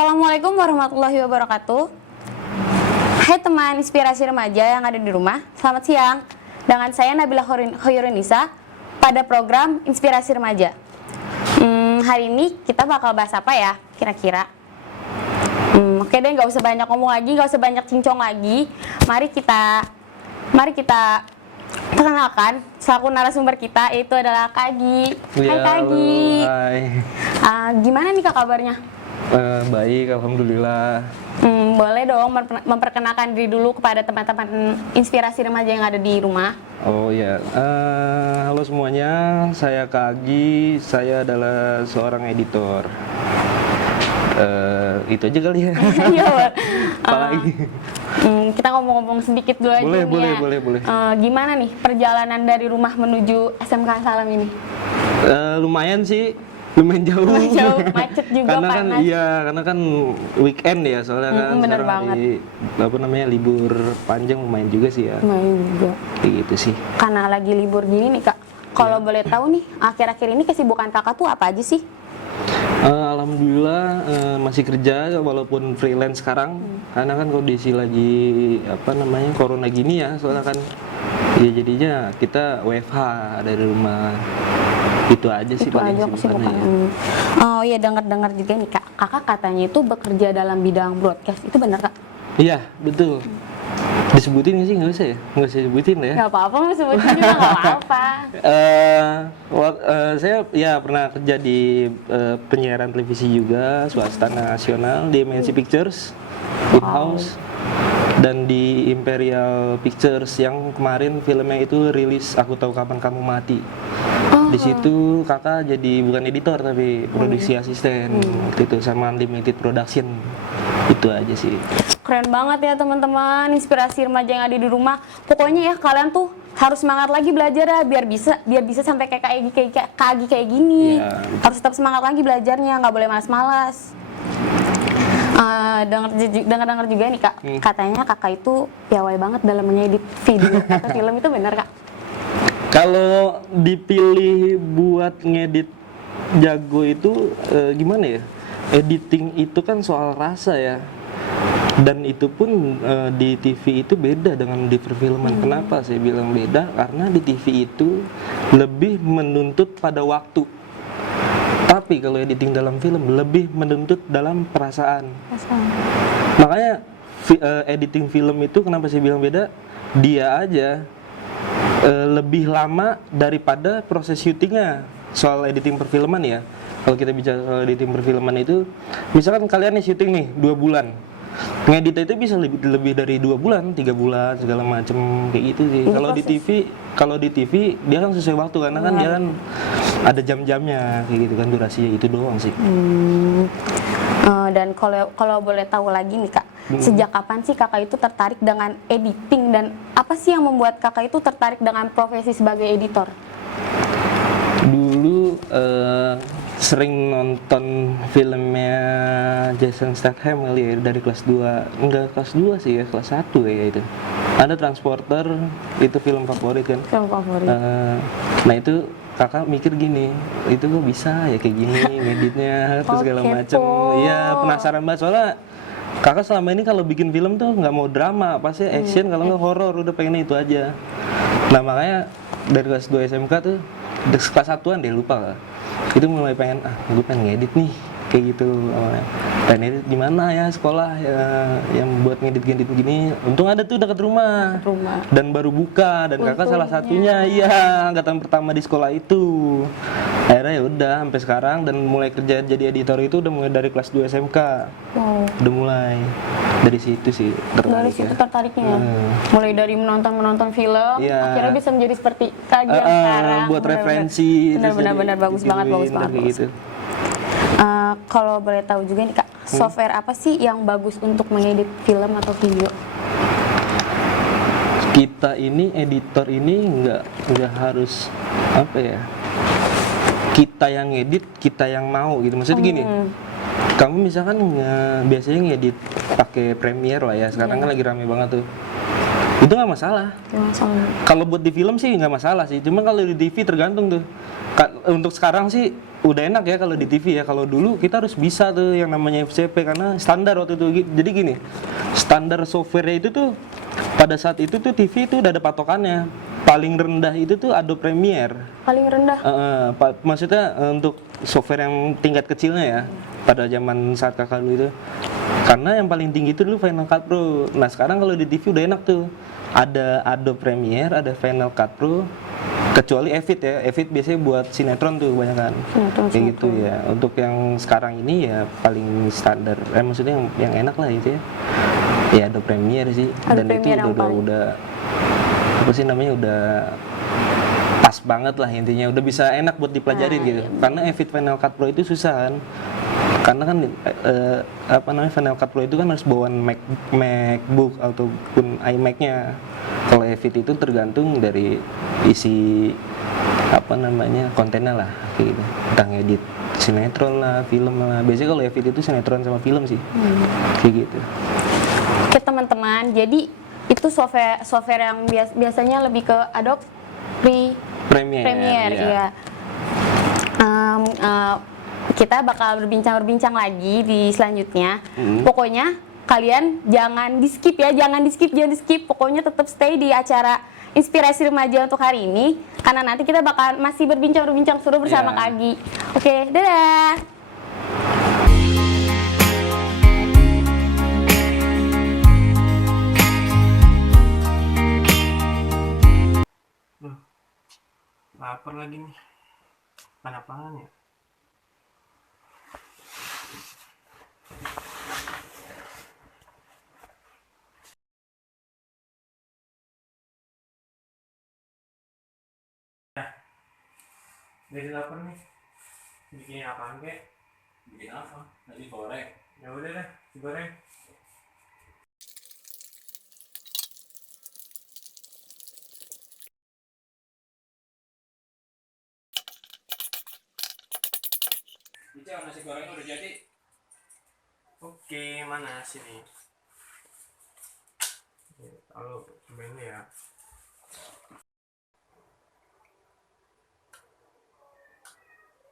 Assalamualaikum warahmatullahi wabarakatuh. Hai teman inspirasi remaja yang ada di rumah, selamat siang. Dengan saya Nabila Hoyrunisa pada program Inspirasi Remaja. Hari ini kita bakal bahas apa ya kira-kira? Oke deh, nggak usah banyak ngomong lagi, nggak usah banyak cincong lagi. Mari kita perkenalkan selaku narasumber kita, yaitu adalah Kak Agi. Hai Kak Agi. Hai. Gimana nih Kak kabarnya? Baik, alhamdulillah. Boleh dong memperkenalkan diri dulu kepada teman-teman inspirasi remaja yang ada di rumah. Oh ya, halo semuanya, saya Kak Agi, saya adalah seorang editor. Itu aja kali ya. Iya, Apalagi? Kita ngomong-ngomong sedikit dulu aja Boleh. Gimana nih perjalanan dari rumah menuju SMK Salam ini? Lumayan sih, lumayan jauh. Jauh, macet juga, karena panas. karena kan weekend ya, soalnya kan Bener sekarang banget. libur panjang lumayan juga sih ya. Lumayan juga. Kayak gitu sih. Karena lagi libur gini nih Kak. Kalau boleh tahu nih, akhir-akhir ini kesibukan Kakak tuh apa aja sih? Alhamdulillah masih kerja walaupun freelance sekarang karena kan kondisi lagi corona gini ya, soalnya kan ya jadinya kita WFH dari rumah. Itu aja sih Itu paling aja kesibukannya kesibukan. ya. Oh iya, dengar-dengar juga nih Kak. Kakak katanya itu bekerja dalam bidang broadcast. Itu benar Kak? Iya, betul. Disebutin nggak sih? Nggak usah ya? Nggak usah disebutin lah ya. Gak apa-apa, mau sebutin juga gak apa-apa. Saya ya pernah kerja di penyiaran televisi juga, swasta nasional di MNC Pictures, in-house, dan di Imperial Pictures yang kemarin filmnya itu rilis Aku Tahu Kapan Kamu Mati. Di situ kakak jadi bukan editor tapi produksi asisten gitu sama Unlimited Production. Itu aja sih. Keren banget ya teman-teman inspirasi remaja yang ada di rumah. Pokoknya ya kalian tuh harus semangat lagi belajar ya, biar bisa sampai kayak Kak Agi kayak gini. Iya. Harus tetap semangat lagi belajarnya, nggak boleh malas-malas. Dengar juga nih Kak, katanya kakak itu piawai banget dalam mengedit video atau film. Itu benar Kak? Kalau dipilih buat ngedit jago itu gimana ya? Editing itu kan soal rasa ya. Dan itu pun di TV itu beda dengan di perfilman. Kenapa saya bilang beda? Karena di TV itu lebih menuntut pada waktu. Tapi kalau editing dalam film lebih menuntut dalam perasaan. Makanya editing film itu kenapa saya bilang beda? Dia aja lebih lama daripada proses syutingnya. Soal editing perfilman ya, kalau kita bicara soal editing perfilman itu, misalkan kalian nih syuting nih 2 bulan, ngedit itu bisa lebih dari 2 bulan, 3 bulan segala macem kayak gitu sih. Kalau di TV dia kan sesuai waktu karena kan dia kan ada jam-jamnya kayak gitu kan, durasinya itu doang sih. Dan kalau boleh tahu lagi nih Kak, sejak kapan sih kakak itu tertarik dengan editing dan apa sih yang membuat kakak itu tertarik dengan profesi sebagai editor? Dulu sering nonton filmnya Jason Statham kali ya, dari kelas 2, enggak kelas 2 sih ya, kelas 1 kayak itu. Ada Transporter, itu film favorit kan. Film favorit. Nah itu kakak mikir gini, itu kok bisa ya kayak gini ngeditnya terus segala macem. Iya, penasaran banget soalnya kakak selama ini kalau bikin film tuh nggak mau drama, pasti action, kalau nggak horor, udah pengennya itu aja. Nah makanya dari kelas 2 SMK tuh, kelas 1-an deh lupa lah, itu mulai pengen, gue pengen ngedit nih, kayak gitu awalnya. Dan edit di mana ya sekolah ya, yang buat ngedit begini. Untung ada tuh dekat rumah. Dan baru buka, dan kakak salah satunya, iya, angkatan pertama di sekolah itu. Akhirnya ya udah sampai sekarang, dan mulai kerja jadi editor itu udah mulai dari kelas 2 SMK. Udah mulai dari situ sih tertarik. Dari situ tertariknya. Mulai dari menonton film, akhirnya bisa menjadi seperti Kak Agi yang sekarang. Buat referensi. Benar-benar bagus banget. Gitu. Kalau boleh tahu juga nih Kak, software apa sih yang bagus untuk mengedit film atau video? Kita ini editor ini nggak harus apa ya, kita yang ngedit, kita yang mau gitu. Maksudnya gini, kamu misalkan biasanya ngedit pakai Premiere lah ya, sekarang kan lagi rame banget tuh. Itu nggak masalah. Masalah. Kalau buat di film sih nggak masalah sih. Cuma kalau di TV tergantung tuh. Untuk sekarang sih udah enak ya kalau di TV ya. Kalau dulu kita harus bisa tuh yang namanya FCP karena standar waktu itu. Jadi gini, standar software itu tuh pada saat itu tuh TV itu udah ada patokannya. Paling rendah itu tuh Adobe Premiere. Paling rendah. Maksudnya untuk software yang tingkat kecilnya ya pada zaman saat kakak dulu itu. Karena yang paling tinggi itu dulu Final Cut Pro. Nah sekarang kalau di TV udah enak tuh. Ada Adobe Premiere, ada Final Cut Pro. Kecuali Evid ya, Evid biasanya buat sinetron tuh kebanyakan. Kayak gitu ya. Untuk yang sekarang ini ya paling standar. Maksudnya yang enak lah itu ya. Ya Adobe Premiere sih. Dan itu udah apa sih namanya udah pas banget lah intinya, udah bisa enak buat dipelajarin gitu. Karena Evid Final Cut Pro itu susah kan, karena kan apa namanya Final Cut Pro itu kan harus bawaan MacBook ataupun iMac-nya. Kalau Evid itu tergantung dari isi apa namanya kontennya lah kayak gitu, entah ngedit sinetron lah, film lah. Biasanya kalau Evid itu sinetron sama film sih, kayak gitu. Oke teman-teman, jadi itu software yang biasanya lebih ke Adobe Premiere ya. Kita bakal berbincang lagi di selanjutnya. Pokoknya kalian jangan di skip ya, jangan di skip. Pokoknya tetap stay di acara Inspirasi Remaja untuk hari ini, karena nanti kita bakal masih berbincang seru bersama Kak Agi. Oke, dadah. Lapar lagi nih. Apaan ya? Jadi lapar nih. Bikin apaan kek? Bikin apa? Nasi goreng. Ya udah deh, digoreng. Ica, nasi goreng udah jadi. Oke, mana sini? Lalu cobain dulu ya.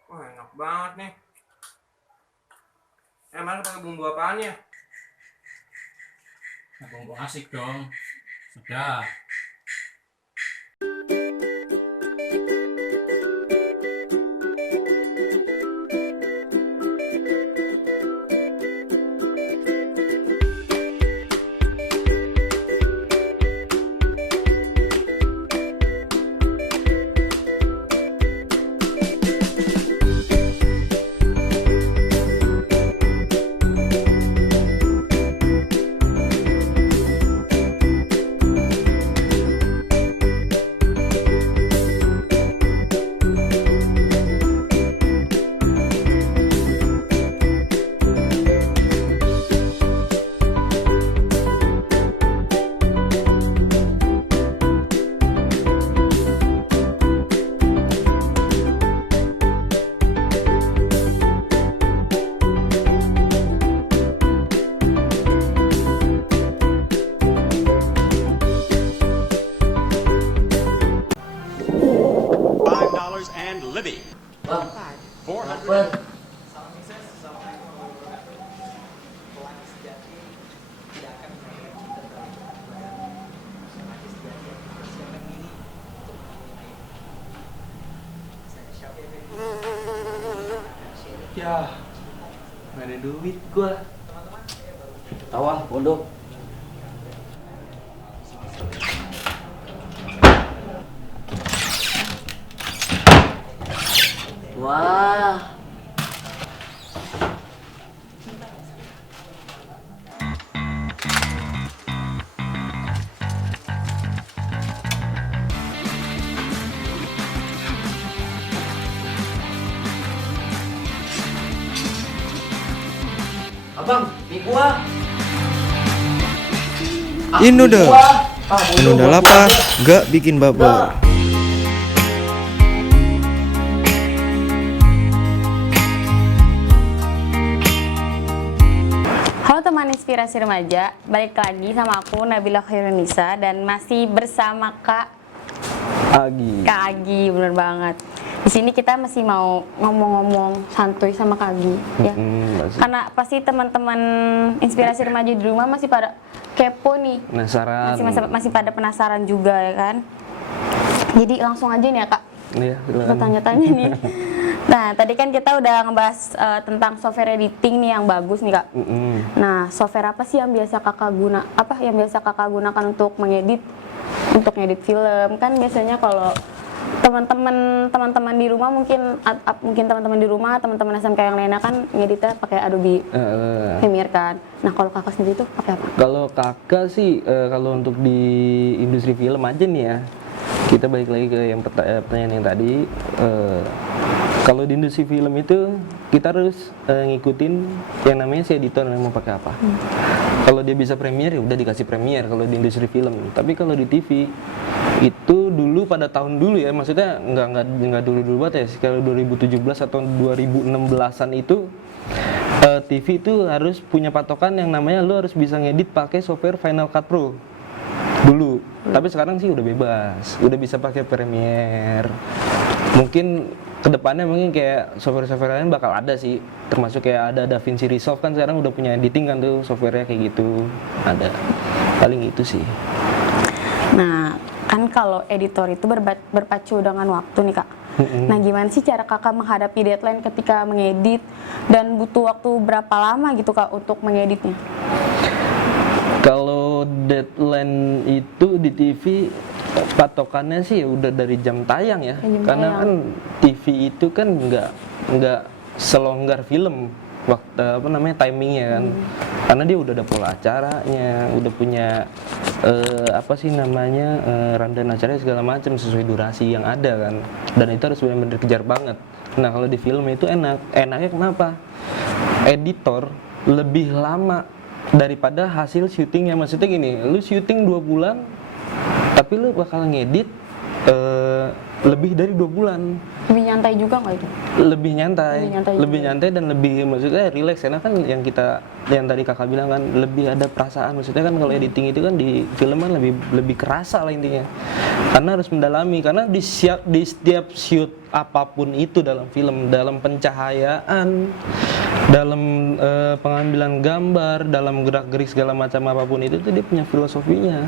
Wah, enak banget nih. Emang pakai bumbu apaan ya? Bumbu asik dong. Sudah. and Libby. 400. Ya, nggak ada duit gua. Tawah, bodoh. Wah. Abang, mie gua. Inoda, Inoda lapar, gak bikin baper. Halo teman Inspirasi Remaja, balik lagi sama aku Nabila Khairunisa dan masih bersama Kak Agi. Agi, bener banget. Di sini kita masih mau ngomong-ngomong santuy sama Kagi ya. Masih Karena pasti teman-teman inspirasi remaja di rumah masih pada kepo nih. penasaran. Masih pada penasaran juga ya kan. Jadi langsung aja nih ya Kak. Iya, Kita silakan. tanya-tanya nih. Nah, tadi kan kita udah ngebahas tentang software editing nih yang bagus nih Kak. Nah, software apa sih yang biasa Kakak gunakan untuk ngedit film? Kan biasanya kalau teman-teman di rumah mungkin teman-teman SMK yang lainnya kan ngeditnya pakai Adobe Premiere kan. Nah, kalau Kakak sendiri tuh pakai apa? Kalau kakak sih, kalau untuk di industri film aja nih ya, kita balik lagi ke yang pertanyaan yang tadi. Kalau di industri film itu kita harus ngikutin yang namanya si editor yang mau pakai apa. Kalau dia bisa Premiere ya udah dikasih Premiere kalau di industri film. Tapi kalau di TV itu dulu pada tahun dulu ya, maksudnya nggak dulu banget ya. Kalau 2017 atau 2016-an itu TV itu harus punya patokan yang namanya lu harus bisa ngedit pakai software Final Cut Pro dulu. Tapi sekarang sih udah bebas, udah bisa pakai Premiere. Mungkin kedepannya mungkin kayak software-software lain bakal ada sih, termasuk kayak ada DaVinci Resolve kan sekarang udah punya editing kan tuh softwarenya kayak gitu, ada. Paling itu sih. Nah, kan kalau editor itu berpacu dengan waktu nih Kak. Nah, gimana sih cara Kakak menghadapi deadline ketika mengedit dan butuh waktu berapa lama gitu Kak untuk mengeditnya? Kalau deadline itu di TV patokannya sih udah dari jam tayang ya, karena kan TV itu kan nggak selonggar film waktu timingnya kan, karena dia udah ada pola acaranya, udah punya rundown acaranya segala macam sesuai durasi yang ada kan, dan itu harus benar-benar kejar banget. Nah kalau di film itu enaknya kenapa? Editor lebih lama daripada hasil syutingnya. Maksudnya gini, lu syuting 2 bulan tapi lu bakal ngedit lebih dari 2 bulan. Lebih nyantai juga nggak itu? Lebih nyantai dan lebih maksudnya relax, karena kan yang tadi kakak bilang kan lebih ada perasaan. Maksudnya kan kalau editing itu kan di film kan lebih kerasa lah intinya, karena harus mendalami, karena di setiap shoot apapun itu dalam film, dalam pencahayaan, dalam pengambilan gambar, dalam gerak-gerik segala macam apapun itu tuh dia punya filosofinya.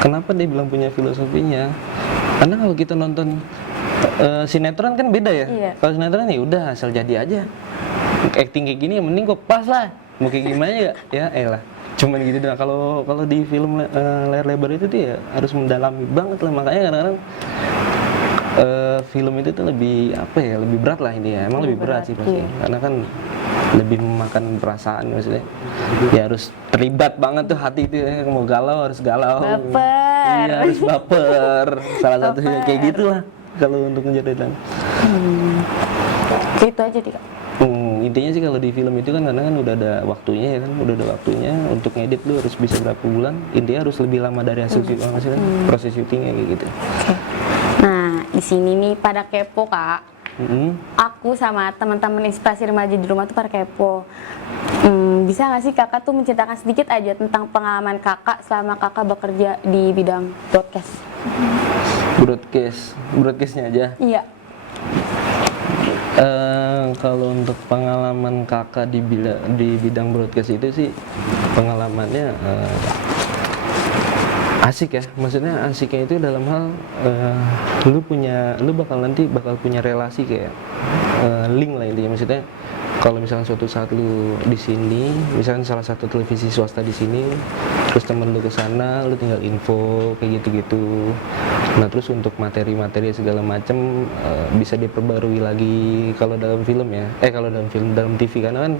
Kenapa dia bilang punya filosofinya? Karena kalau kita nonton sinetron kan beda ya. Iya. Kalau sinetron ya udah asal jadi aja. Acting kayak gini yang mending kok pas lah. Mau kayak gimana ya elah. Cuman gitu dah. Kalau di film layar lebar itu tuh ya harus mendalami banget lah. Makanya kadang-kadang film itu tuh lebih berat lah intinya. Emang lebih berat sih pasti. Iya. Karena kan lebih memakan perasaan, maksudnya ya harus terlibat banget tuh hati itu ya. Mau galau harus galau, Baper. iya harus baper, salah satunya kayak gitulah kalau untuk menjadi Gitu aja Kak. Intinya sih kalau di film itu kan karena kan udah ada waktunya ya kan, udah ada waktunya untuk ngedit lu harus bisa berapa bulan, intinya harus lebih lama dari hasil syuting, maksudnya proses syutingnya kayak gitu. Nah, di sini nih pada kepo Kak. Aku sama teman-teman inspirasi remaja di rumah tuh pada kepo. Bisa nggak sih kakak tuh menceritakan sedikit aja tentang pengalaman kakak selama kakak bekerja di bidang broadcast? Broadcastnya aja. Iya. Kalau untuk pengalaman kakak di bidang broadcast itu sih pengalamannya asik ya, maksudnya asiknya itu dalam hal lu bakal punya relasi kayak link lah intinya. Maksudnya kalau misalnya suatu saat lu di sini, misalnya salah satu televisi swasta di sini, terus temen lu ke sana, lu tinggal info kayak gitu-gitu. Nah terus untuk materi-materi segala macam bisa diperbarui lagi kalau dalam film ya, dalam TV, karena kan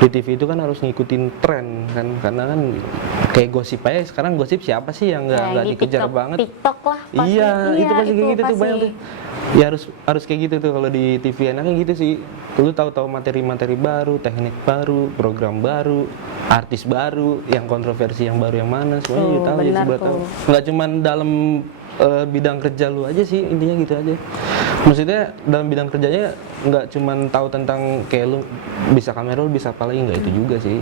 di TV itu kan harus ngikutin tren kan, karena kan kayak gosip aja sekarang, gosip siapa sih yang nggak dikejar banget? TikTok lah pasti. Iya, itu pasti kayak gitu pasti. tuh banyak tuh. Ya harus kayak gitu tuh kalau di TV, enaknya gitu sih. Lu tahu materi-materi baru, teknik baru, program baru, artis baru, yang kontroversi yang baru yang mana, semuanya lu tahu ya, sebelah tahu. Nggak cuman dalam bidang kerja lu aja sih, intinya gitu aja. Maksudnya dalam bidang kerjanya nggak cuman tahu tentang kayak lu bisa kamera, lu bisa apa lagi, nggak itu juga sih.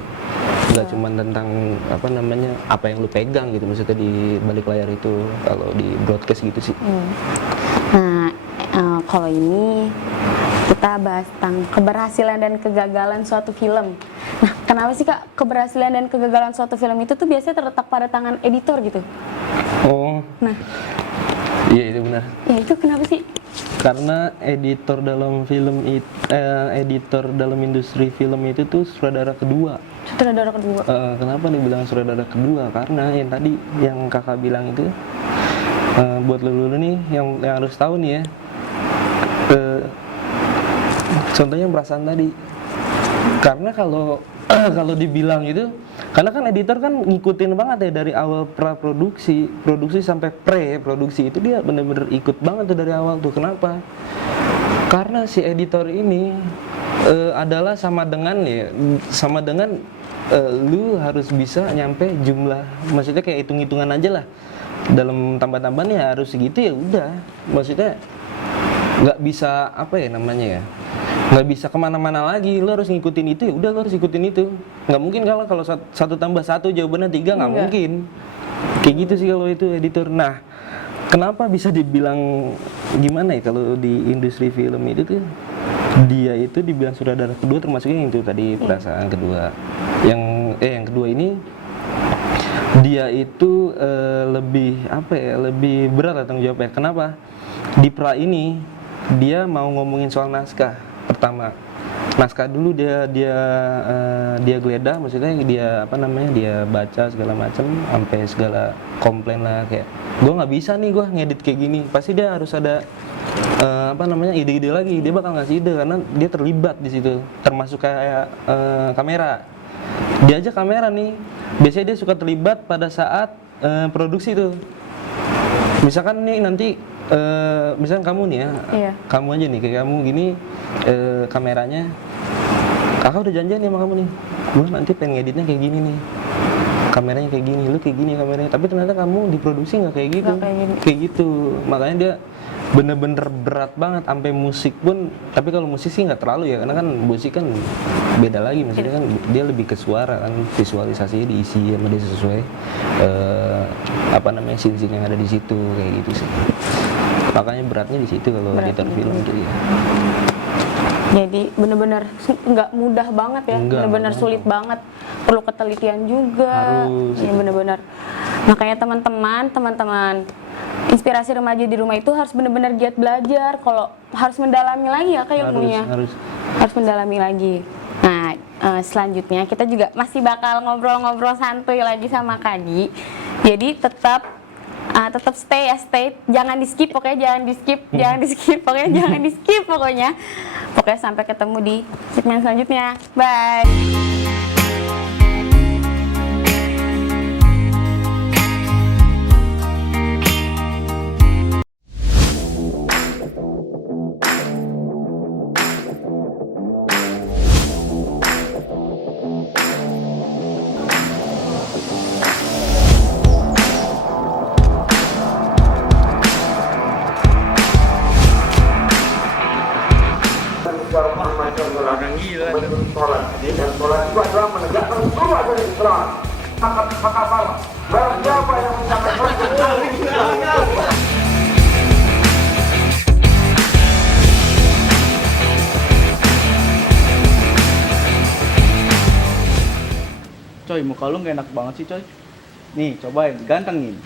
Nggak cuman tentang apa yang lu pegang gitu, maksudnya di balik layar itu kalau di broadcast gitu sih. Nah, kalau ini kita bahas tentang keberhasilan dan kegagalan suatu film. Nah, kenapa sih Kak keberhasilan dan kegagalan suatu film itu tuh biasanya terletak pada tangan editor gitu? Oh, Nah, iya itu benar. ya itu kenapa sih? Karena editor dalam editor dalam industri film itu tuh sutradara kedua. Sutradara kedua. Kenapa dibilang sutradara kedua? Karena yang tadi yang kakak bilang itu, buat lu nih yang harus tahu nih ya. Contohnya perasaan tadi. Karena kalau kalau dibilang itu, karena kan editor kan ngikutin banget ya dari awal produksi sampai pre-produksi itu dia bener-bener ikut banget tuh dari awal tuh. Kenapa? Karena si editor ini adalah sama dengan lu harus bisa nyampe jumlah, maksudnya kayak hitung-hitungan aja lah. Dalam tambah-tambahan ya harus segitu ya udah. Maksudnya nggak bisa apa ya namanya ya, nggak bisa kemana-mana lagi, lo harus ngikutin itu ya udah, lo harus ikutin itu. Nggak mungkin kalau satu tambah satu jawabannya 3, nggak mungkin kayak gitu sih kalau itu editor. Nah, kenapa bisa dibilang gimana ya kalau di industri film itu tuh dia itu dibilang sutradara kedua, termasuknya yang itu tadi perasaan kedua. Yang kedua ini dia itu lebih apa ya, lebih berat lah tanggung jawabnya. Kenapa? Di pra ini dia mau ngomongin soal naskah. Pertama, naskah dulu dia geledah, maksudnya dia apa namanya, dia baca segala macam sampai segala komplain lah, kayak gue nggak bisa nih gue ngedit kayak gini. Pasti dia harus ada apa namanya, ide-ide lagi. Dia bakal ngasih ide karena dia terlibat di situ, termasuk kayak kamera. Dia aja kamera nih, biasanya dia suka terlibat pada saat produksi tuh. Misalkan nih nanti misalkan kamu nih ya, Iya. kamu aja nih, kayak kamu gini, kameranya kakak udah janjian nih sama kamu nih, gue nanti pengen ngeditnya kayak gini nih, kameranya kayak gini, lu kayak gini kameranya, tapi ternyata kamu diproduksi nggak kayak gitu. Nggak kayak gini. Kayak gitu, makanya dia bener-bener berat banget, sampai musik pun. Tapi kalau musik sih nggak terlalu ya, karena kan musik kan beda lagi, maksudnya kan dia lebih ke suara kan, visualisasinya diisi sama dia sesuai apa namanya, scene-scene yang ada di situ, kayak gitu sih. Makanya beratnya di situ kalau editor film itu ya. Jadi benar-benar nggak mudah banget ya, Enggak, benar-benar enggak. sulit banget, perlu ketelitian juga. Harus. Ya benar-benar. Makanya teman-teman inspirasi remaja di rumah itu harus benar-benar giat belajar. Kalau harus mendalami lagi ya kayak ilmunya. Harus mendalami lagi. Nah, selanjutnya kita juga masih bakal ngobrol-ngobrol santuy lagi sama Kadi. Jadi tetap stay, jangan di skip, pokoknya jangan di skip, pokoknya sampai ketemu di segmen selanjutnya. Bye. Coy, muka lu gak enak banget sih, coy. Nih, cobain, gantengin.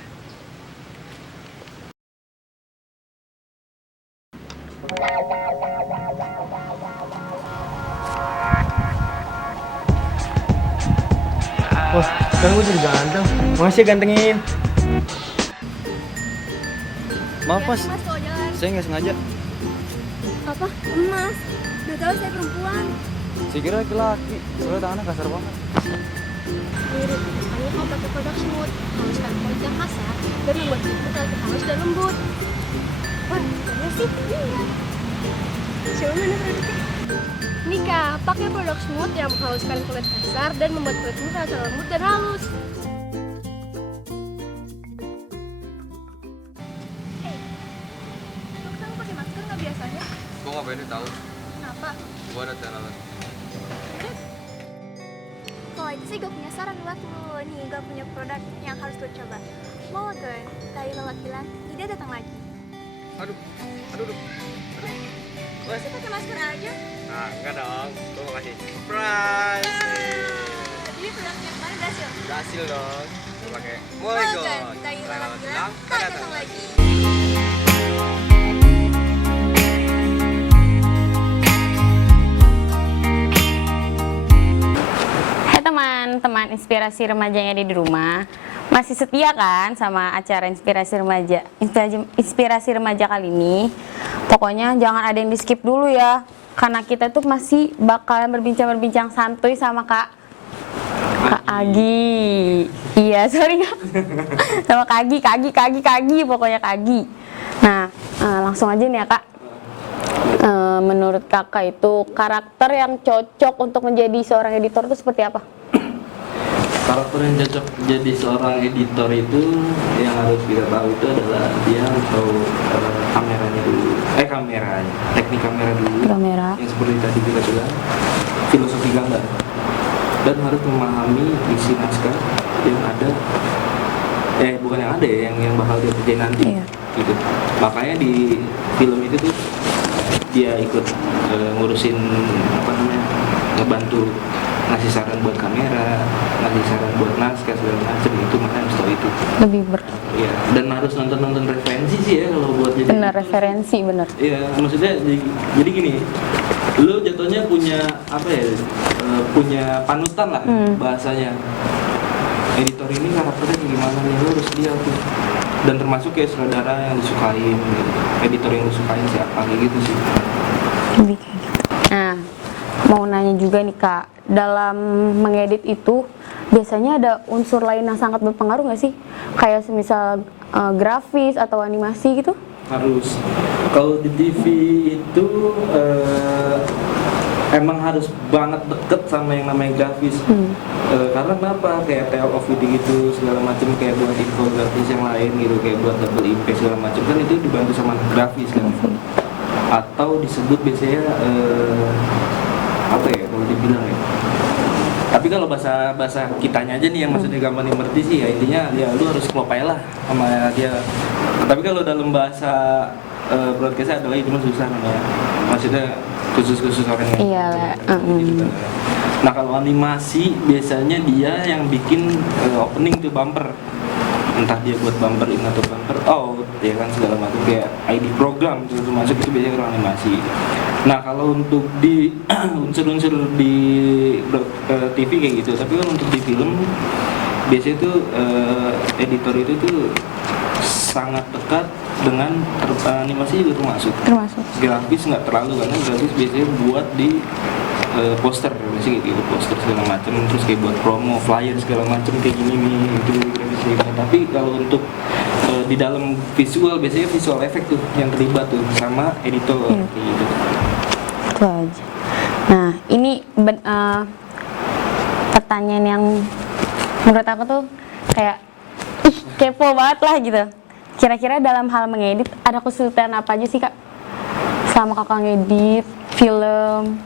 Wah, sekarang gue jadi ganteng. Makasih ya gantengin. Maaf, Mas. Saya nggak sengaja. Apa? Emas. Udah tahu saya perempuan. Saya kira laki-laki. Soalnya tangannya kasar banget. Mirip. Kamu mau pakai produk smooth. Haluskan kulit yang kasar dan membuat kulit terlihat halus dan lembut. Wah, bener sih? Iya. Coba mana produknya? Nika, pakai produk smooth yang menghaluskan kulit kasar dan membuat kulitmu terasa lembut dan halus. Kok kamu pakai masker nggak biasanya? Gue nggak pengen tahu. Kenapa? Gue ada channel. Kalau itu sih gue punya saran buat lo. Nih, gue punya produk yang harus lo coba. Molagen, dari lelaki bilang tidak datang lagi. Aduh. Gak usah pakai masker aja. Nah, enggak dong. Gue mau kasih surprise. Jadi produknya kemarin berhasil. Berhasil dong. Gue pakai Molegon. Kita hilang Selamat tak datang lagi. Hai teman-teman inspirasi remaja yang ada di rumah, masih setia kan sama acara inspirasi remaja? Inspirasi remaja kali ini, pokoknya jangan ada yang di skip dulu ya, karena kita tuh masih bakalan berbincang-berbincang santuy sama Kak Agi. Iya, sorry Kak. Sama Kak Agi, pokoknya Kak Agi. Nah, langsung aja nih ya Kak. Menurut kakak itu karakter yang cocok untuk menjadi seorang editor itu seperti apa? Karakter yang cocok jadi seorang editor itu yang harus kita tahu itu adalah dia tahu kameranya dulu, teknik kamera dulu, yang seperti tadi kita bilang, filosofi gambar, dan harus memahami isi naskah yang ada, bukan yang ada ya, yang bakal dia kerjain nanti, gitu. Makanya di film itu tuh dia ikut ngurusin ngebantu ngasih saran buat kamera, ngasih saran buat naskah segala macam, itu makanya harus tahu itu. Lebih Ya, dan harus nonton referensi sih ya kalau buat jadi. bener referensi bener. Iya, maksudnya jadi gini, lu jatuhnya punya apa ya? Punya panutan lah bahasanya. Editor ini karakternya gimana nih, lu harus lihat tuh. Dan termasuk kayak sutradara yang disukain, gitu. Editor yang disukain siapa kayak gitu sih. Lebih kayak gitu. Nah, mau nanya juga nih Kak, dalam mengedit itu biasanya ada unsur lain yang sangat berpengaruh nggak sih? Kayak semisal grafis atau animasi gitu? Harus. Kalau di TV itu emang harus banget deket sama yang namanya grafis. Karena kenapa? Kayak tale of gitu segala macam, kayak buat infografis yang lain gitu, kayak buat double impact segala macam, kan itu dibantu sama grafis kan. Atau disebut biasanya apa ya kalau dibilang ya. Tapi kalau bahasa kitanya aja nih yang maksudnya gampang dimengerti sih ya, intinya ya lu harus klopai lah sama dia. Tapi kalau dalam bahasa broadcast adalah itu susah namanya. Maksudnya khusus orang yang gitu. Nah kalau animasi biasanya dia yang bikin opening tuh bumper, entah dia buat bumper in atau bumper out ya kan, segala macam kayak ID program itu masuk, itu biasanya orang animasi. Nah kalau untuk di unsur-unsur di TV kayak gitu, tapi kan untuk di film biasanya tuh editor itu tuh sangat dekat dengan animasi juga termasuk. Grafis nggak terlalu, karena grafis biasanya buat di poster, biasanya kayak gitu, poster segala macam, terus kayak buat promo, flyer segala macam kayak gini nih, itu grafis gitu. Tapi kalau untuk di dalam visual biasanya visual effect tuh yang terlibat tuh sama editor kayak gitu. Itu aja. Nah ini pertanyaan yang menurut aku tuh kayak kepo banget lah gitu. Kira-kira dalam hal mengedit ada kesulitan apa aja sih Kak sama kakak ngedit film?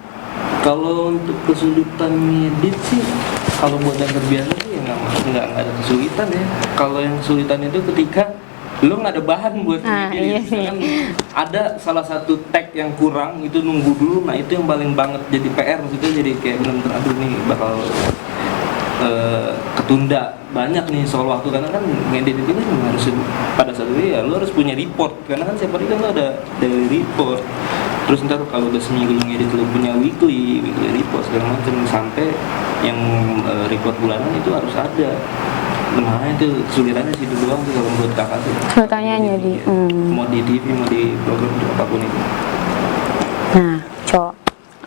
Kalau untuk kesulitan ngedit sih, kalau buat yang terbiasa sih ya nggak ada kesulitan ya. Kalau yang kesulitan itu ketika lo nggak ada bahan buat ngedit, iya kan ada salah satu tag yang kurang, itu nunggu dulu. Nah itu yang paling banget jadi PR, maksudnya jadi kayak bener-bener aduh nih bakal ketunda banyak nih soal waktu, karena kan ngedit itu kan harus pada saat itu ya lo harus punya report, karena kan setiap hari kan lo ada daily report, terus ntar kalau udah seminggu lo ngedit lo punya weekly report segala macam, sampai yang report bulanan itu harus ada. Nah itu kesulitannya sih dulu doang sih kalau menurut kakak sih. Kesulitannya jadi mau di TV mau di program apapun itu. Nah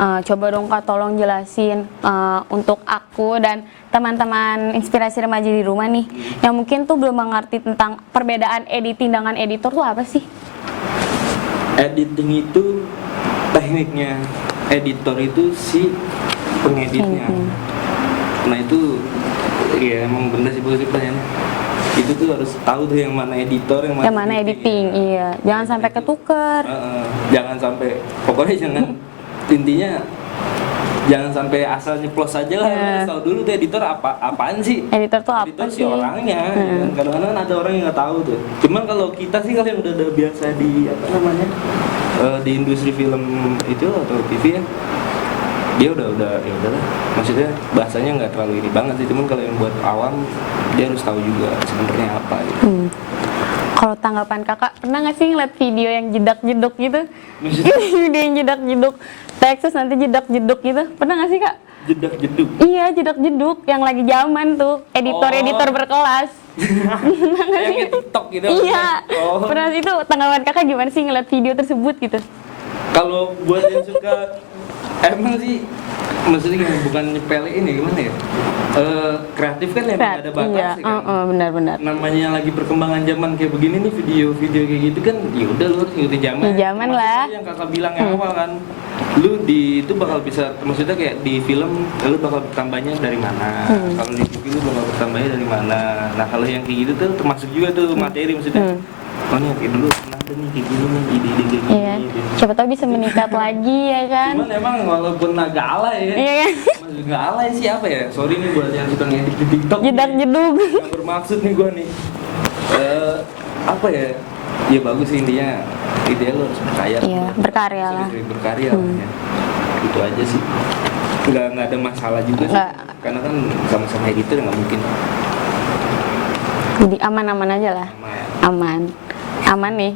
coba dong Kak tolong jelasin untuk aku dan teman-teman inspirasi remaja di rumah nih yang mungkin tuh belum mengerti tentang perbedaan editing dengan editor tuh apa sih? Editing itu tekniknya, editor itu si pengeditnya. Nah itu ya emang bener sih pertanyaannya. Itu tuh harus tahu tuh yang mana editor, yang mana editing. Iya, jangan sampai ketukar. Jangan sampai, pokoknya jangan intinya jangan sampai asal nyeplos aja lah. Harus tahu dulu tuh editor apaan sih. Editor tuh apa editor sih? Si orangnya. Kadang-kadang ada orang yang nggak tahu tuh. Cuman kalau kita sih kalau yang udah biasa di apa namanya di industri film itu atau TV ya, dia udah ya udahlah, maksudnya bahasanya nggak terlalu ini banget sih, cuman kalau yang buat awam dia harus tahu juga sebenarnya apa gitu. Kalau tanggapan kakak, pernah nggak sih ngeliat video yang jedak-jeduk gitu? Video yang jedak-jeduk teks nanti jedak-jeduk gitu, pernah nggak sih kak? Jedak-jeduk? Iya, jedak-jeduk yang lagi zaman tuh, editor berkelas. Yang kayak TikTok gitu. Iya. Pernah itu tanggapan kakak gimana sih ngeliat video tersebut gitu? Kalau buat yang suka, emang sih maksudnya bukan nyepelein ya, gimana ya, kreatif kan ya, ada batas iya. ya kan. Benar-benar. Namanya lagi perkembangan zaman kayak begini nih, video-video kayak gitu kan, ya udah lu harus ngikutin zaman. Ya, zaman lah. Yang kakak bilang yang awal kan, lu di itu bakal bisa, maksudnya kayak di film lu bakal bertambahnya dari mana, kalau di TV lu bakal bertambahnya dari mana. Nah kalau yang kayak gitu tuh termasuk juga tuh materi, maksudnya oh nih kayak dulu pernah ada nih kayak gini nih, ide-ide kayak gini. Iya. Siapa tahu bisa meningkat lagi ya kan. Cuman emang walaupun agak alay ya, Iya kan? nggak alay sih, apa ya, sorry nih buat yang suka ngedit di TikTok Jedak-jeduk. nggak bermaksud nih gua nih, apa ya, ya bagus sih intinya, ide lo harus berkarya. Iya, berkarya lah. Berkarya lah ya. Itu aja sih, nggak ada masalah juga sih, karena kan sama-sama editor nggak mungkin. Jadi aman-aman aja lah. Aman nih.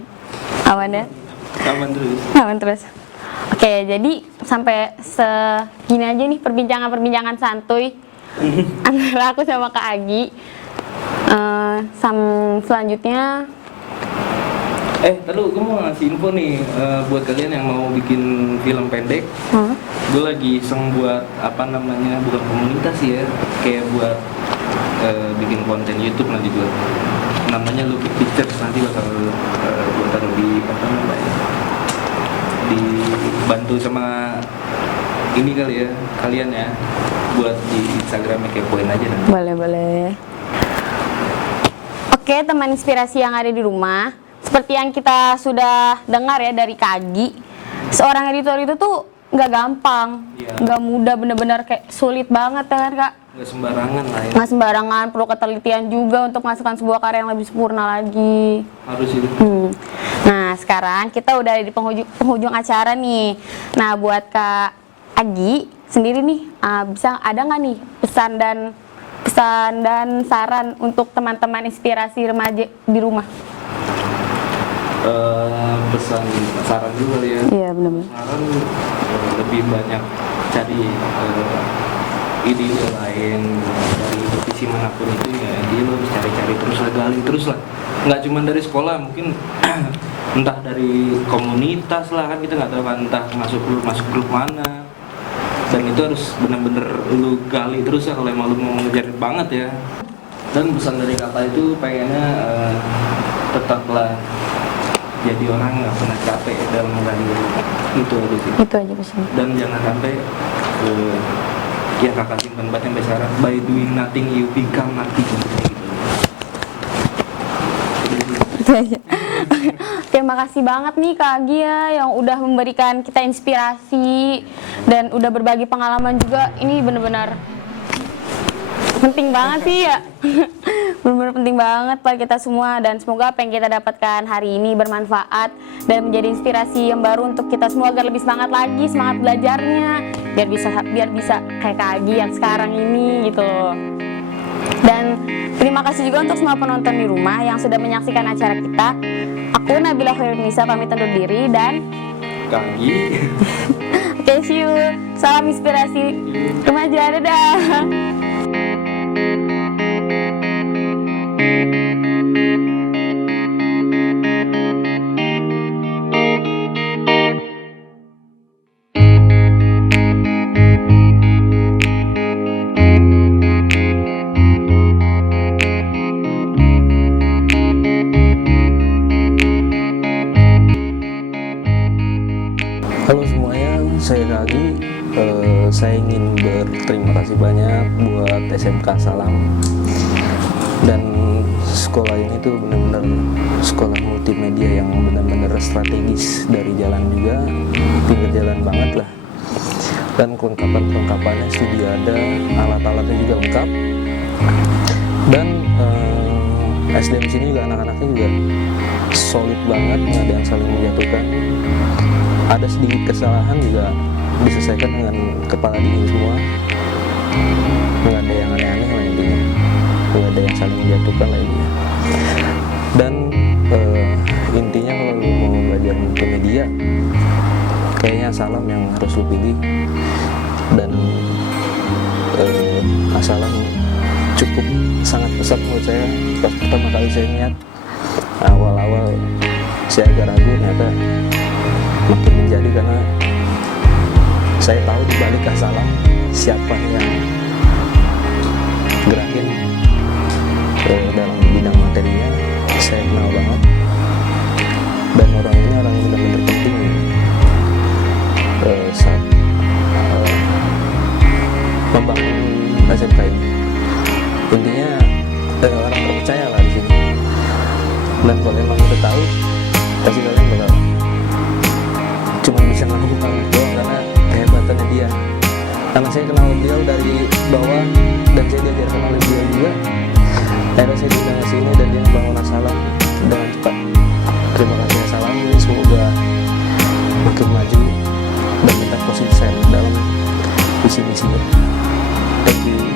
Aman ya? Aman terus. Oke, jadi sampai segini aja nih perbincangan santuy antara aku sama Kak Agi. Selanjutnya Terus gue mau ngasih info nih buat kalian yang mau bikin film pendek. Gue lagi iseng buat bukan komunitas ya, kayak buat bikin konten YouTube nanti gue. Namanya Lucky Pictures, nanti bakal gue taruh di dibantu sama ini kali ya, kalian ya, buat di Instagramnya kepoin aja nanti. Boleh. Oke, teman inspirasi yang ada di rumah, seperti yang kita sudah dengar ya dari Kak Agi, seorang editor itu tuh nggak gampang, nggak mudah, bener-bener kayak sulit banget ya kan Kak? Nggak sembarangan lah ya. Nggak sembarangan, perlu ketelitian juga untuk menghasilkan sebuah karya yang lebih sempurna lagi. Harus itu. Nah, sekarang kita udah di penghujung acara nih. Nah, buat Kak Agi sendiri nih, bisa ada nggak nih pesan dan saran untuk teman-teman inspirasi remaja di rumah? Pesan saran dulu kali ya. Iya, benar-benar. Saran lebih banyak cari ide lain dari divisi manapun itu ya, dia lo harus cari terus lah, gali terus lah, nggak cuma dari sekolah, mungkin entah dari komunitas lah, kan kita nggak tahu kan, entah masuk grup mana, dan itu harus benar-benar lu gali terus ya kalau emang lu mau ngejar banget ya. Dan pesan dari kakak itu pengennya tetaplah jadi orang nggak pernah capek dalam menggali itu aja sih. Itu aja pesan. Dan jangan sampai yang kakak simpan banget sampai sekarang, by doing nothing you become nothing gitu. Itu aja. Terima kasih banget nih Kak Agi ya, yang udah memberikan kita inspirasi dan udah berbagi pengalaman juga. Ini benar-benar penting banget sih ya. Benar-benar penting banget buat kita semua, dan semoga apa yang kita dapatkan hari ini bermanfaat dan menjadi inspirasi yang baru untuk kita semua agar lebih semangat lagi, semangat belajarnya, biar bisa kayak Kak Agi yang sekarang ini gitu loh. Dan terima kasih juga untuk semua penonton di rumah yang sudah menyaksikan acara kita. Aku Nabila Hoirunisa pamit undur diri dan Kak Agi. Oke, see you. Salam inspirasi remaja, dadah. Halo semuanya, saya Kak Agi. Saya ingin berterima kasih banyak buat SMK Salam, dan sekolah ini tuh benar-benar sekolah multimedia yang benar-benar strategis, dari jalan juga, pinggir jalan banget lah. Dan kelengkapan-kelengkapannya studio ada, alat-alatnya juga lengkap. Dan SDM di sini juga anak-anaknya juga solid banget, nggak ada yang saling menjatuhkan. Ada sedikit kesalahan juga diselesaikan dengan kepala dingin semua, nggak ada yang aneh-aneh lah intinya, nggak ada yang saling menjatuhkan lah intinya. Dan intinya kalau lu mau belajar multimedia, kayaknya Asalam yang harus lu pilih. Dan Asalam cukup sangat pesat menurut saya. Pas pertama kali saya niat, awal-awal saya agak ragu, ternyata makin menjadi karena saya tahu di balik Asalam siapa yang gerakin dalam bidang materinya. Saya kenal banget, dan orang ini orang yang benar-benar penting saat membangun SMK ini. Intinya orang terpercaya lah di sini. Dan kalau emang udah tahu, pasti kalian bakal cuma bisa ngaku-ngaku doang karena kehebatannya dia. Karena saya kenal beliau dari bawah dan saya diajarkan oleh beliau juga. Akhirnya saya diundang ke sini dan dia membangun Asalam dengan cepat. Terima kasih Asalam, ini semoga makin maju dan minta konsisten dalam visi misinya. Thank you.